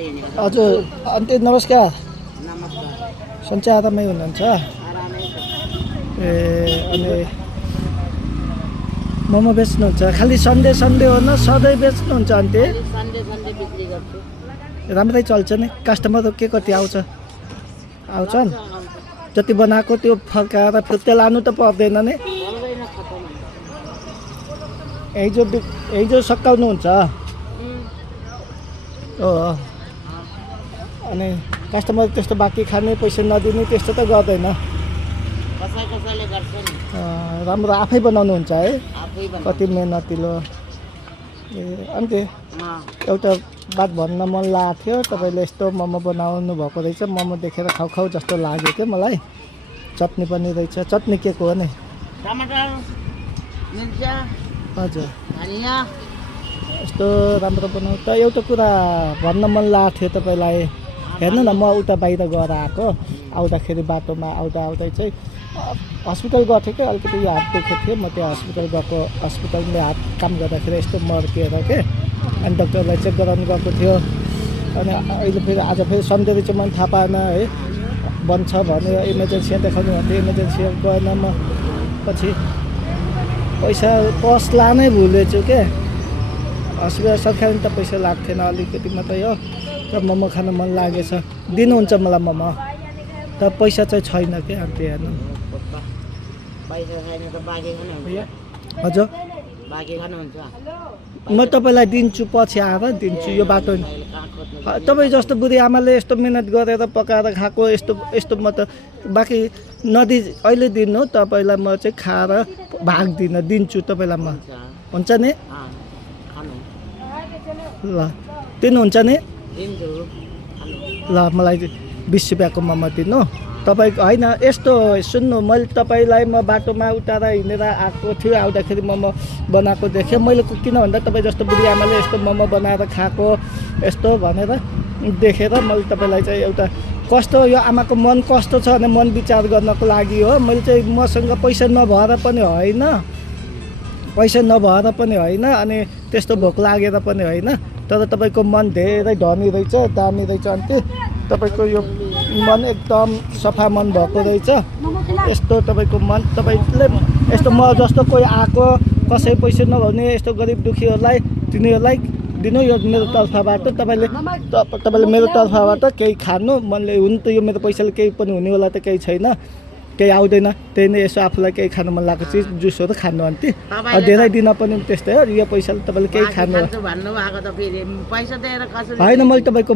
हजुर अन्त नमस्कार नमस्कार। सन्चै आरामै हुनुहुन्छ आरामै छ। ए अनि मोमो बेच्नुहुन्छ खालि सन्डे सन्डे हो न सधैँ बेच्नुहुन्छ अन्ते अहिले सन्डे सन्डे बिक्री गर्छु। राम्रै चल्छ नि कस्टमर के कति आउँछन् आउँछ। जति बनाएको त्यो फर्काएर फिर्ते लानु त पर्दैन नि पर्दैन खतम। हिजो सकाउनुहुन्छ हो अनि कस्टमर त्यस्तो बाँकी खाने पैसा नदिने त्यस्तो त गर्दैन कसैले गर्छ नि। राम्रो आफै बनाउनुहुन्छ है आफै बनाउँछ। कति मेहनतिलो ए अन्त अँ, एउटा बात भन्न मन लागेको थियो तपाईँले यस्तो मोमो बनाउनु भएको रहेछ मोमो देखेर खाउ खाउ जस्तो लाग्यो क्या मलाई चटनी पनि रहेछ चटनी के को हो नि टमाटर मिर्चा हजुर धनिया यस्तो राम्रो बनाउ त एउटा कुरा भन्न मन लागेको थियो तपाईँलाई हेर्नु न म उता बाहिर गएर आएको आउँदाखेरि बाटोमा आउँदा चाहिँ हस्पिटल गएको थिएँ क्या अलिकति यो हात दुखेको थियो म त्यहाँ हस्पिटल गएको हस्पिटलले हात काम गर्दाखेरि यस्तो मर्किएर के अनि डक्टरलाई चेक गराउनु गएको थियो अनि अहिले फेरि आज फेरि सन्डे चाहिँ मैले थाहा पाएन है बन्द छ भने इमर्जेन्सीमा देखाउनु भन्थ्यो इमर्जेन्सी गएन म पछि पैसा पस लानै भुलेछु क्या हस्पिटल सरकारी त पैसा लाग्थेन अलिकति मात्रै हो र मोमो खान मन लागेछ दिनुहुन्छ मलाई मोमो तर पैसा चाहिँ छैन क्या अन्त हेर्नु पैसा छैन त बाँकी खानुहुन्छ। हजुर बाँकी खानुहुन्छ। म तपाईँलाई दिन्छु पछि आएर दिन्छु यो बाटो अहिले कहाँ खोज्नु? तपाईँ जस्तो बुढी आमाले यस्तो मिहिनेत गरेर पकाएर खाएको यस्तो म त बाँकी अहिले दिनु तपाईँलाई म चाहिँ खाएर भाग दिन्छु तपाईँलाई म हुन्छ नि खानु ल दिनुहुन्छ नि दिन्छु खानु। ल मलाई 20 रुपियाँको मोमो दिनु तपाईँ होइन यस्तो सुन्नु मैले तपाईँलाई म बाटोमा उतार हिँडेर आएको थियो आउँदाखेरि मोमो बनाएको देखेँ मैले किन भन्दा तपाईँ जस्तो बुढी आमाले यस्तो मोमो बनाएर खाएको यस्तो भनेर देखेर मैले तपाईँलाई चाहिँ एउटा कस्तो यो आमाको मन कस्तो छ भने मन विचार गर्नको लागि हो मैले चाहिँ मसँग पैसा नभएर पनि होइन अनि त्यस्तो भोक लागेर पनि होइन तर तपाईँको मन धेरै धनी रहेछ दामी रहेछ अन्त तपाईँको यो मन एकदम सफा मन भएको रहेछ यस्तो तपाईँको मन तपाईँले यस्तो म जस्तो कोही आएको कसै पैसा नभने यस्तो गरिब दुखीहरूलाई तिनीहरूलाई दिनु यो मेरो तर्फबाट तपाईँले मेरो तर्फबाट केही खानु मनले हुनु त यो मेरो पैसाले केही पनि हुनेवाला त केही छैन केही आउँदैन त्यही नै यसो आफूलाई केही खानु मन लागेको चिज जुसहरू खानु अन्त धेरै दिन पनि त्यस्तै हो यो पैसाले तपाईँले केही खानु भन्नुभएको त फेरि पैसा दिएर कसरी होइन मैले तपाईँको